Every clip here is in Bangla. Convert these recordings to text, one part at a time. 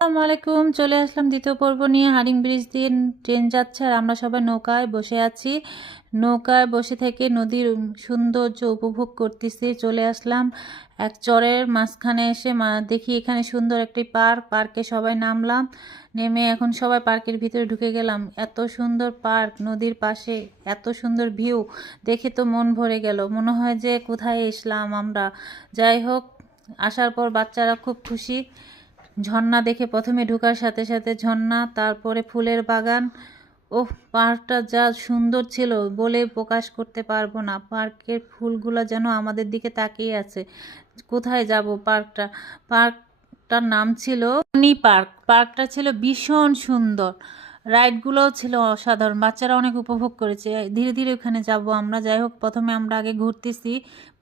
আসসালামু আলাইকুম। চলে আসলাম দ্বিতীয় পর্ব নিয়ে। হারিং ব্রিজ দিয়ে ট্রেন যাচ্ছে আর আমরা সবাই নৌকায় বসে আছি। নৌকায় বসে থেকে নদীর সৌন্দর্য উপভোগ করতেছি। চলে আসলাম এক চরের মাঝখানে এসে দেখি এখানে সুন্দর একটি পার্ক। পার্কে সবাই নামলাম, নেমে এখন সবাই পার্কের ভিতরে ঢুকে গেলাম। এত সুন্দর পার্ক, নদীর পাশে এত সুন্দর ভিউ দেখে তো মন ভরে গেল, মনে হয় যে কোথায় এসলাম আমরা। যাই হোক, আসার পর বাচ্চারা খুব খুশি। ঝর্ণা দেখে প্রথমে ঢোকার সাথে সাথে ঝর্ণা, তারপরে ফুলের বাগান। ওহ, পার্কটা যা সুন্দর ছিল বলে প্রকাশ করতে পারবো না। পার্কের ফুলগুলো যেন আমাদের দিকে তাকিয়ে আছে। কোথায় যাব পার্কটার নাম ছিল টনি পার্ক। পার্কটা ছিল ভীষণ সুন্দর, রাইডগুলোও ছিল অসাধারণ। বাচ্চারা অনেক উপভোগ করেছে। ধীরে ধীরে ওখানে যাব আমরা। যাই হোক, প্রথমে আমরা আগে ঘুরতেছি,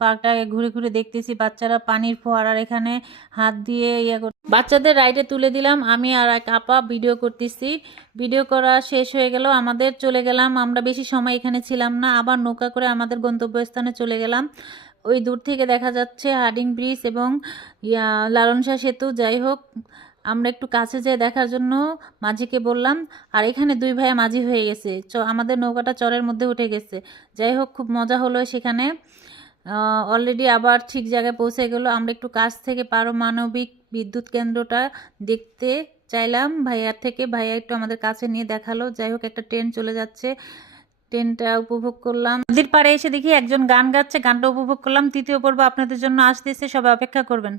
পার্কটা আগে ঘুরে ঘুরে দেখতেছি। বাচ্চারা পানির ফোয়ারার এখানে হাত দিয়ে বাচ্চাদের রাইডে তুলে দিলাম। আমি আর এক আপা ভিডিও করতেছি। ভিডিও করা শেষ হয়ে গেল আমাদের, চলে গেলাম আমরা। বেশি সময় এখানে ছিলাম না, আবার নৌকা করে আমাদের গন্তব্যস্থানে চলে গেলাম। ওই দূর থেকে দেখা যাচ্ছে হার্ডিং ব্রিজ এবং লালন শাহ সেতু। যাই হোক, আমরা একটু কাছে যেয়ে দেখার জন্য মাঝিকে বললাম। আর এখানে দুই ভাইয়া মাঝি হয়ে গেছে, আমাদের নৌকাটা চরের মধ্যে উঠে গেছে। যাই হোক, খুব মজা হলো সেখানে। অলরেডি আবার ঠিক জায়গায় পৌঁছে গেল। আমরা একটু কাছ থেকে পারমাণবিক বিদ্যুৎ কেন্দ্রটা দেখতে চাইলাম ভাইয়ার থেকে। ভাইয়া একটু আমাদের কাছে নিয়ে দেখালো। যাই হোক, একটা ট্রেন চলে যাচ্ছে, ট্রেনটা উপভোগ করলাম। নদীর পাড়ে এসে দেখি একজন গান গাচ্ছে, গানটা উপভোগ করলাম। তৃতীয় পর্ব আপনাদের জন্য আসতেছে, সবাই অপেক্ষা করবেন।